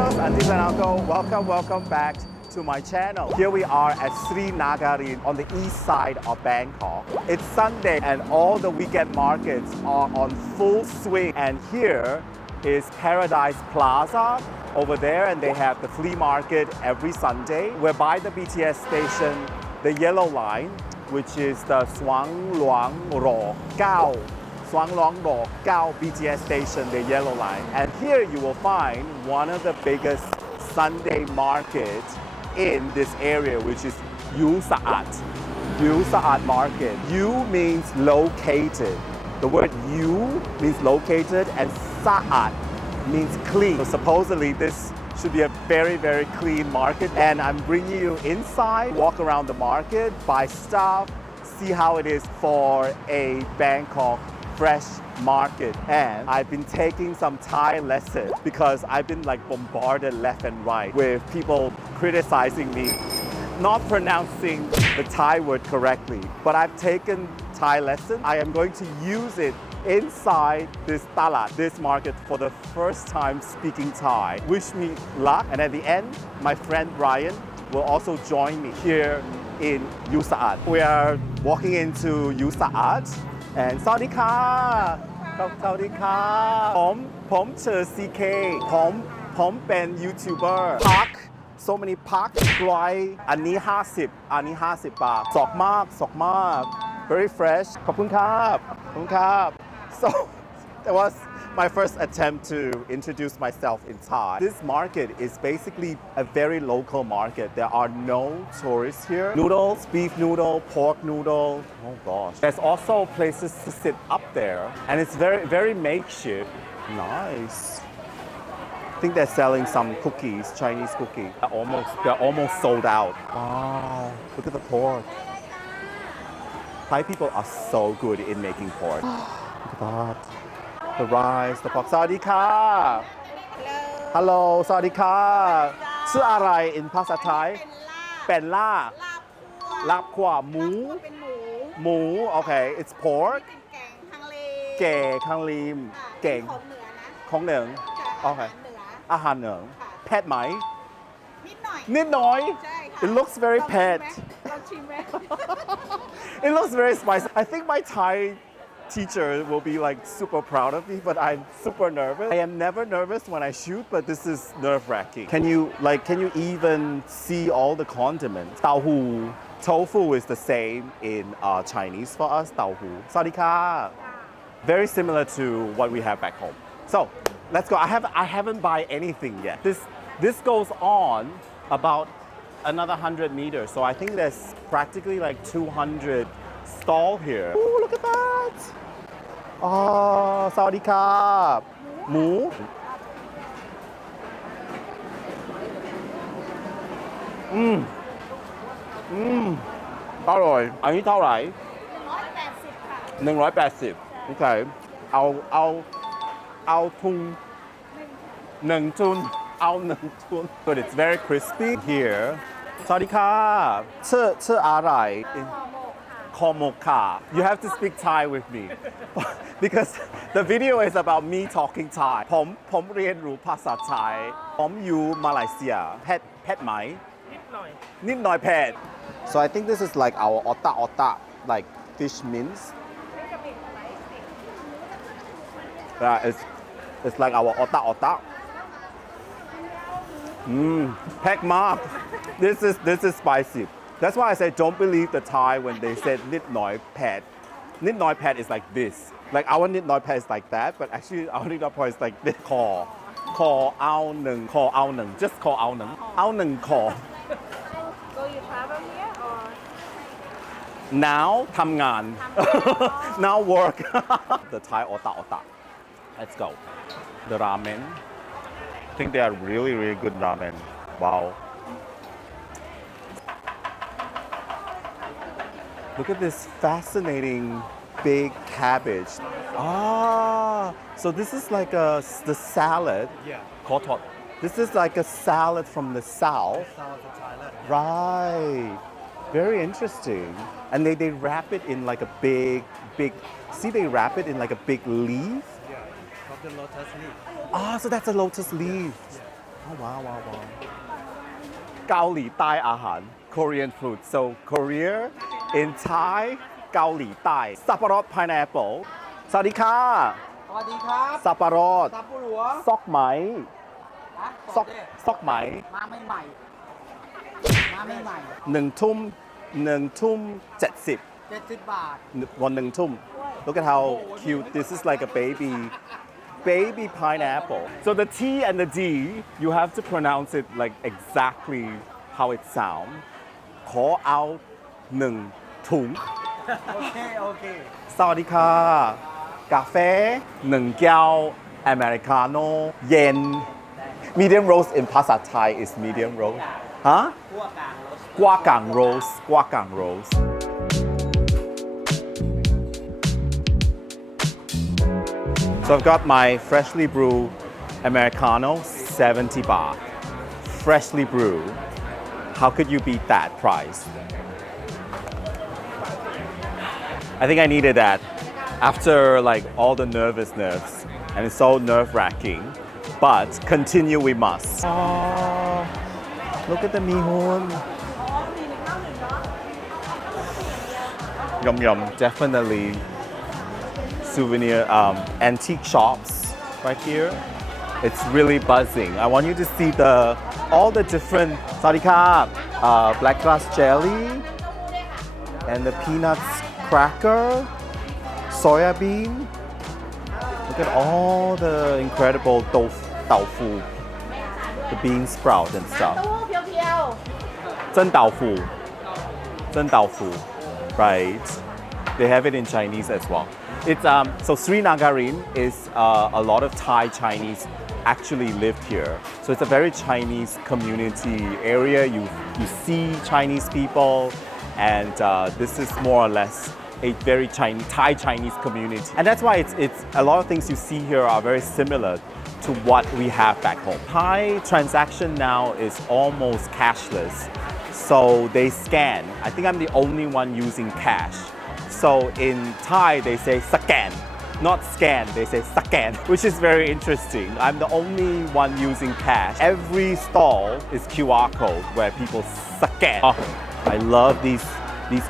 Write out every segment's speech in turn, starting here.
Aunties and uncles, welcome back to my channel. Here we are at Sri Nagarin on the east side of Bangkok. It's Sunday and all the weekend markets are on full swing. And here is Paradise Plaza over there, and they have the flea market every Sunday. We're by the BTS station, the yellow line, which is the Suang Luang Ro Gao. Suang Luang Ro Gao BTS station, the yellow line. And here you will find one of the biggest Sunday markets in this area, which is Usaard. Usaard Market. U means located. The word U means located, and Saad means clean. So supposedly this should be a very, very clean market. And I'm bringing you inside, walk around the market, buy stuff, see how it is for a Bangkok fresh market. And I've been taking some Thai lessons because I've been like bombarded left and right with people criticizing me not pronouncing the Thai word correctly. But I've taken Thai lesson. I am going to use it inside this Talad, this market, for the first time speaking Thai. Wish me luck. And at the end, my friend Brian will also join me here in Usaard. We are walking into Usaard. And สวัสดีค่ะสวัสดีค่ะผมชื่อ CK ผมเป็น YouTuber Park so many park ร้อยอันนี้50อันนี้50 บาทสดมาก very fresh ขอบคุณครับso that was my first attempt to introduce myself in Thai. This market is basically a very local market. There are no tourists here. Noodles, beef noodle, pork noodle. Oh gosh. There's also places to sit up there, and it's very, very makeshift. Nice. I think they're selling some cookies, Chinese cookies. They're almost sold out. Wow, look at the pork. Thai people are so good in making pork. Look at that. The rice, the pork. สวัสดีค่ะ Hello สวัสดีค่ะชื่ออะไร in ภาษาไทยเป็นลาบคั่วหมู okay it's pork แกงฮังเลมเก่งของเหนือโอเคอาหารเหนือเผ็ดไหมนิดหน่อย It looks very ผ็ด It looks very spicy. I think my Thai teacher will be like super proud of me, but I'm super nervous. I am never nervous when I shoot, but this is nerve-wracking. Can you even see all the condiments? Tau hu, tofu is the same in Chinese for us. Tau hu, sadika. Very similar to what we have back home. So let's go. I haven't buy anything yet. This goes on about another 100 meters. So I think there's practically like 200 stall here. Ooh, look at that. สวัสดีครับหมูอร่อยอันนี้เท่าไหร่180ค่ะ180โอเคเอาทุน1ทุนเอา1ทุน but it's very crispy here สวัสดีครับชื่ออะไร Komoka. You have to speak Thai with me because the video is about me talking Thai. ผมเรียนรู้ภาษาไทยผมอยู่มาเลเซียเผ็ดไหมนิดหน่อยเผ็ด So I think this is like our otak like fish mince. It's like our otak. เผ็ดมาก This is spicy. That's why I say don't believe the Thai when they said nit noi pad. Nit noi pad is like this. Like our nit noi pad is like that, but actually our nit noi pad is like this. Call ao neng. Just call ao neng. Ao neng call. So you travel here or? Now ทำงาน Now work. The Thai otak. Let's go. The ramen. I think they are really, really good ramen. Wow. Look at this fascinating big cabbage. So this is like the salad. Yeah. Kotot. This is like a salad from the south. South of Thailand. Right. Very interesting. And they wrap it in like a big, see they wrap it in like a big leaf? Yeah. Of the lotus leaf. So that's a lotus leaf. Oh, wow, wow, wow. เกาหลีใต้อาหาร Korean food. So Korea in Thai เกาหลีใต้สับปะรด pineapple สวัสดีค่ะ สวัสดีครับ สับปะรด ซับปูหลัว ซอกไหม นะ ซอกซอกไหม มาไม่ใหม่ มาไม่ใหม่ 1 ทุ่ม 70 70 บาท วัน1 ทุ่ม Look at how cute this is, like a baby pineapple. So the T and the D, you have to pronounce it like exactly how it sounds. ขอเอา1 ถุง โอเค โอเค สวัสดีค่ะ กาแฟ1 แก้ว Americano เย็น Medium roast in ภาษาไทย is medium roast ฮะ คั่วกลางรส กว้ากางโรส So I've got my freshly brewed Americano, 70 baht. Freshly brewed. How could you beat that price? I think I needed that after like all the nervousness, and it's so nerve-wracking. But continue we must. Oh, look at the mihun. Yum yum. Definitely souvenir antique shops right here. It's really buzzing. I want you to see all the different sarika, black grass jelly, and the peanuts cracker, soya bean. Look at all the incredible tofu, the bean sprout and stuff. 真豆腐, right? They have it in Chinese as well. It's so Srinagarin is a lot of Thai Chinese actually lived here. So it's a very Chinese community area. You see Chinese people, and this is more or less a very Thai Chinese community. And that's why it's a lot of things you see here are very similar to what we have back home. Thai transaction now is almost cashless. So they scan. I think I'm the only one using cash. So in Thai, they say scan, not scan, they say scan, which is very interesting. I'm the only one using cash. Every stall is QR code where people scan. Oh, I love these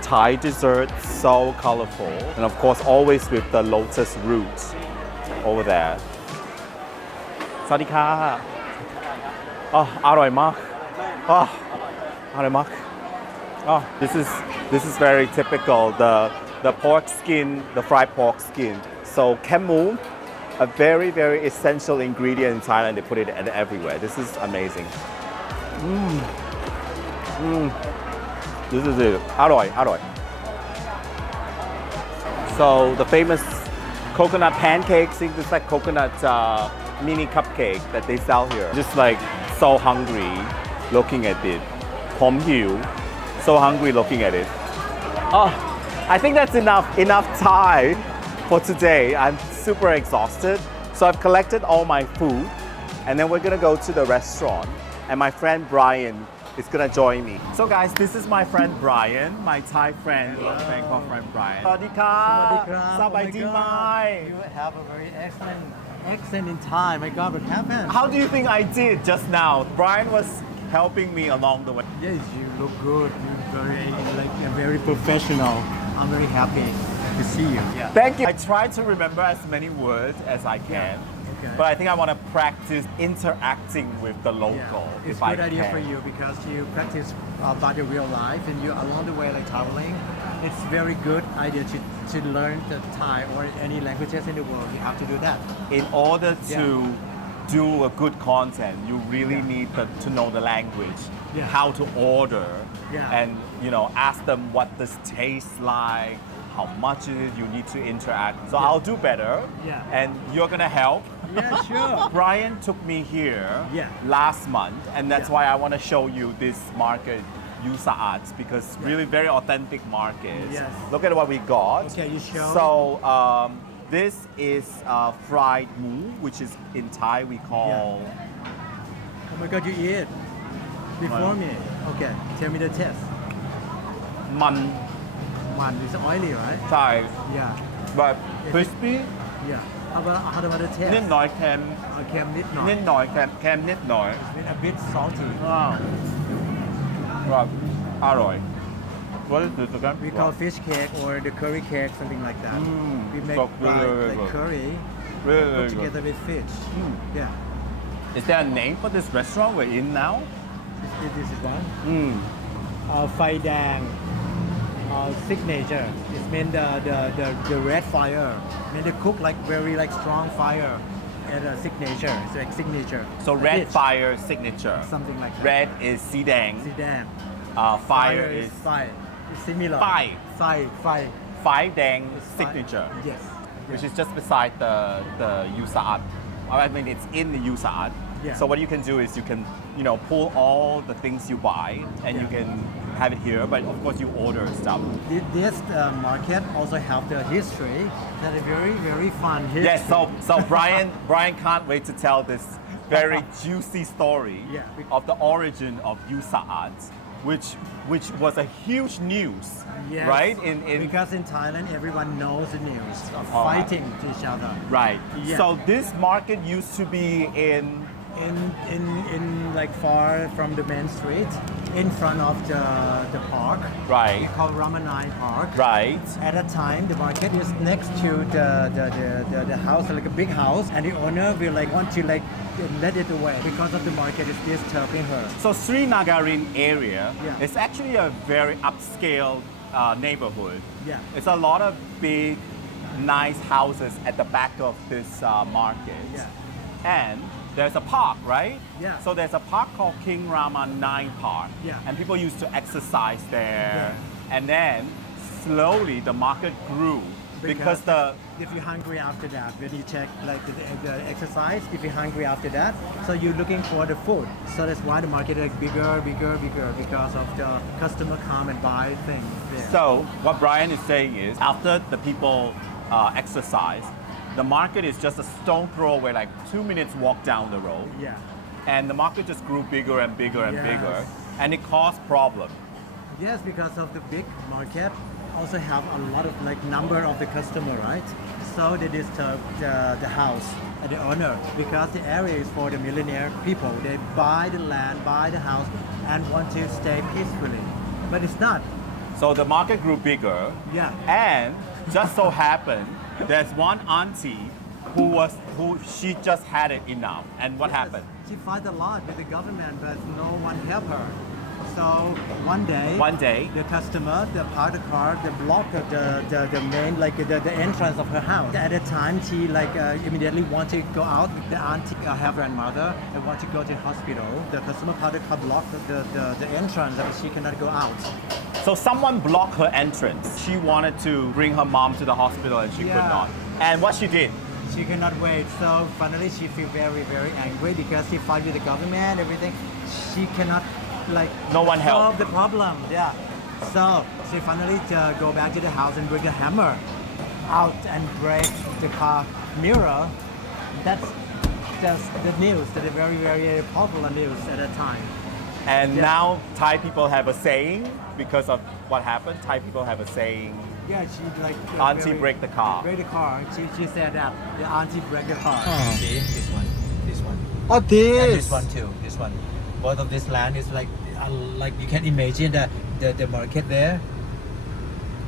Thai desserts, so colorful. And of course, always with the lotus root over there. Sawadee ka. Oh, อร่อยมาก Oh, อร่อยมาก Oh, this is very typical. The pork skin, the fried pork skin. So kemu, a very, very essential ingredient in Thailand. They put it everywhere. This is amazing. This is it. อร่อย So the famous coconut pancakes, it's like coconut mini cupcake that they sell here. Just like so hungry looking at it. ผมหิว So hungry looking at it. Oh, I think that's enough Thai for today. I'm super exhausted. So I've collected all my food, and then we're gonna go to the restaurant, and my friend Brian is gonna join me. So guys, this is my friend Brian, my Thai friend, Bangkok friend Brian. สวัสดีครับ สบายดีไหม You have a very excellent accent in Thai. My God, what happened? How do you think I did just now? Brian was helping me along the way. Yes, you look good. You're very professional. I'm very happy to see you. Yeah. Thank you. I try to remember as many words as I can, Okay. but I think I want to practice interacting with the local It's if a I good idea can. for you because you practice about your real life and you along the way like traveling. It's very good idea to learn the Thai or any languages in the world. You have to do that. In order to do a good content, you really need to know the language, Yeah. how to order, Yeah. and ask them what this tastes like, how much it is. You need to interact. So I'll do better, Yeah. and you're gonna help. Yeah, sure. Brian took me here Yeah. last month, and that's Yeah. why I want to show you this market, Usaard, because really very authentic market. Yes. Look at what we got. Okay, you show. So this is fried moo, which is in Thai we call. Oh my God, you eat before me. Okay, tell me the taste. Man Man is oily, right? Thai, Yeah. but crispy, Yeah. how about the taste นิดหน่อยเค็ม เค็มนิดหน่อย นิดหน่อยเค็มนิดหน่อย It's a bit salty ครับอร่อย What is this again? we call fish cake or the curry cake something like that we make So really like good. curry Really put good. together with fish yeah Is there a name for this restaurant we're in now? this is one ไฟแดง signature it mean the red fire mean they cook like very like strong fire and a signature it's like signature So The red dish. fire signature. Something like that. Red is สีแดง สีแดง Fire is fire it's similar ไฟ fire ไฟแดง Fire. signature. yes Which is just beside the Usaard. I mean, it's in the Usaard. Yeah. So what you can do is you can, pull all the things you buy and you Yeah. can have it here. But of course, you order stuff. This market also have the history that is very very fun history. Yes. So Brian can't wait to tell this very juicy story Yeah. of the origin of Usaard, which was a huge news, Yes, right? In because in Thailand everyone knows the news of Oh. fighting each other right. Yeah. So this market used to be in in like far from the main street in front of the park Right. we call Ramanai Park right. at that time the market is next to the house like a big house and the owner will like want to like let it away because of the market is disturbing her So Sri Nagarin area Yeah. is actually a very upscale neighborhood. Yeah. It's a lot of big, nice houses at the back of this market. Yeah. And there's a park, right? Yeah. So there's a park called King Rama 9 Park. Yeah. And people used to exercise there. Yeah. And then slowly the market grew because if you're hungry after that when you check like the exercise if you're hungry after that so you're looking for the food so that's why the market is bigger because of the customer come and buy things there. So what Brian is saying is after the people exercise, the market is just a stone throw away, like 2 minutes walk down the road. Yeah. And the market just grew bigger and bigger and Yes. bigger. And it caused problem. Yes, because of the big market also have a lot of like number of the customer, right? So they disturb the house and the owner because the area is for the millionaire people. They buy the land, buy the house, and want to stay peacefully. But it's not. So the market grew bigger. Yeah. And just so happened, there's one auntie who she just had it enough. And what Yes, happened? She fight a lot with the government, but no one help her. So one day, the customer, the parked car, the block of the main like the entrance of her house. At the time, she like immediately want to go out. The auntie, her grandmother, and want to go to hospital. The customer parked car blocked the entrance, and she cannot go out. So someone blocked her entrance. She wanted to bring her mom to the hospital and she could Yeah. not. And what she did? She cannot wait. So finally, she feel very very angry because she fight with the government, everything. She cannot like No one help. solve the problem. Yeah. So she finally go back to the house and bring the hammer out and break the car mirror. That's just the news. That is very very popular news at that time. And Yeah. now Thai people have a saying because of what happened. Thai people have a saying. Yeah, she like Auntie break the car. Break the car. She said that the auntie break the car. See this one. Oh, And this one too. This one. Both of this land is like you can imagine that the market there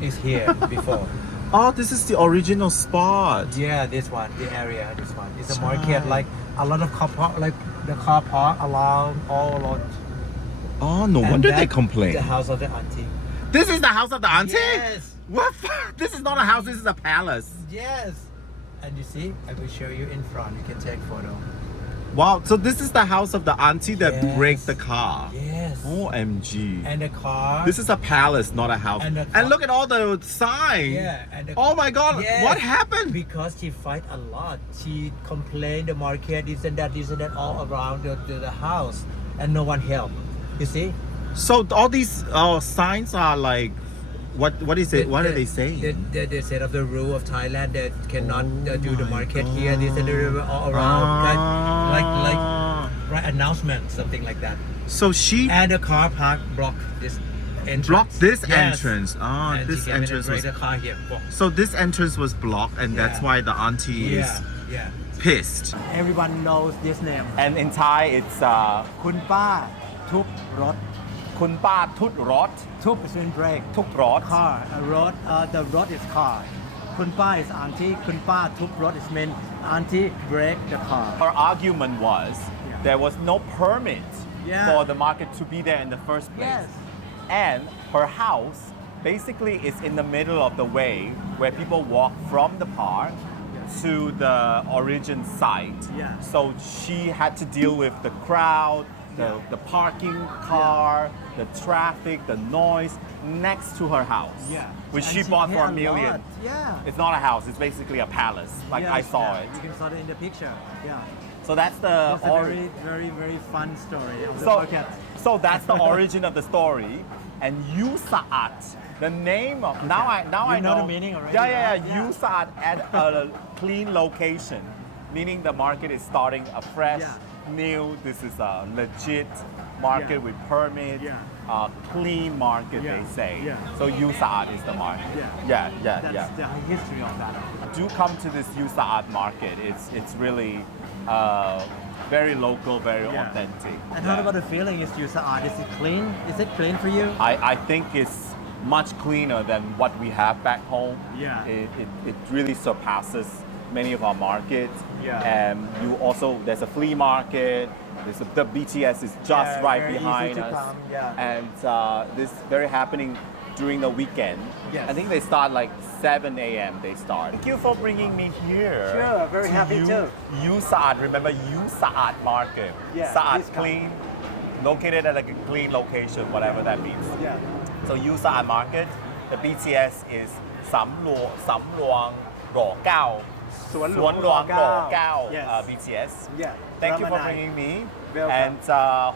is here before. Oh, this is the original spot. Yeah, this one, the area, this one. It's a market like a lot of car park, like the car park along all along. Oh, no And wonder that- they complain. The house of the auntie. This is the house of the auntie? Yes. What? This is not a house, this is a palace. Yes. And you see, I will show you in front. You can take photo. Wow, so this is the house of the auntie that Yes. break the car. Yes. OMG. And the car. This is a palace, not a house. And the And car- look at all the signs. Yeah, and the- Oh my God, Yes. what happened? Because she fight a lot. She complained the market, this and that all around the house, and no one help. You see? So all these signs are like, what is it? What are they saying? They said of the rule of Thailand that cannot do the market here, this and that all around, like right announcement, something like that. So she And the car park block this entrance. blocked this Yes. entrance. Ah, And this she came in and entrance break was. the car here. Block. So this entrance was blocked, and that's Yeah. why the auntie is. Yeah. Yeah. Pissed. Everyone knows this name And in Thai, it's คุณป้าทุบรถ คุณป้าทุดรถ ทุบ is in brake ทุกรถ car a road the road is car คุณป้า is auntie คุณป้าทุบรถ is mean auntie break the car Her argument was there was no permit Yeah. for the market to be there in the first place. Yes. And her house basically is in the middle of the way where people walk from the park to the origin site. Yeah. So she had to deal with the crowd, Yeah. the parking car, the traffic, the noise next to her house, which And she bought paid for a $1 million. lot. Yeah. It's not a house, it's basically a palace. Like I Yes, saw yeah. it. You can saw it in the picture. Yeah. So that's the It's a origin. very fun story of the So, market. so that's the origin of the story. And Usaard, the name of now I You I know the meaning already, Yeah, right? Yeah. Usaard at a clean location, meaning the market is starting afresh, Yeah. new. This is a legit market Yeah. with permit, clean market Yeah. they say. Yeah. So Usaard is the market. That's Yeah. the history of that. Do come to this Usaard market. It's really very local, very authentic. And Yeah. how about the feeling? Is Usaard? Is it clean? Is it clean for you? I think it's much cleaner than what we have back home. Yeah. It really surpasses many of our markets. Yeah. And you also, there's a flea market. The BTS is just Yeah, right very behind easy to us. come, yeah. And this very happening during the weekend. Yes. I think they start like 7 a.m. they start. Thank you for bringing me here. Sure, very happy too. Usaard, remember Usaard Market. Yeah, Saad please come. clean, located at like a clean location, whatever that means. Yeah. So Usaard Market, the BTS is สำรวงรอเก้า สวนหลวง รอเก้า Yes. BTS. Yeah. Thank you for Ramadan. bringing me. Welcome. And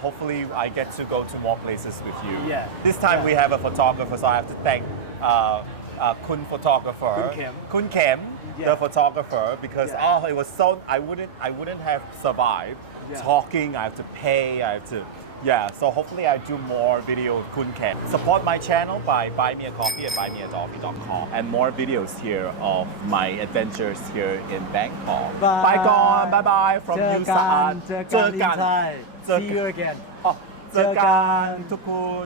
hopefully I get to go to more places with you. Yeah. This time Yeah. we have a photographer, so I have to thank Kun photographer. Kun Kem. Kun Kem, Yeah. the photographer, because Yeah. it was so I wouldn't have survived Yeah. talking. I have to pay. I have to. Yeah, so hopefully I do more video with Kun Ken. Support my channel by buy me a coffee at buymeacoffee.com and more videos here of my adventures here in Bangkok. Bye. Bye gone. Bye bye from เจอ you กัน Saad. เจอกัน in Thai เจอ See you again อ๋อเจอกันทุกคน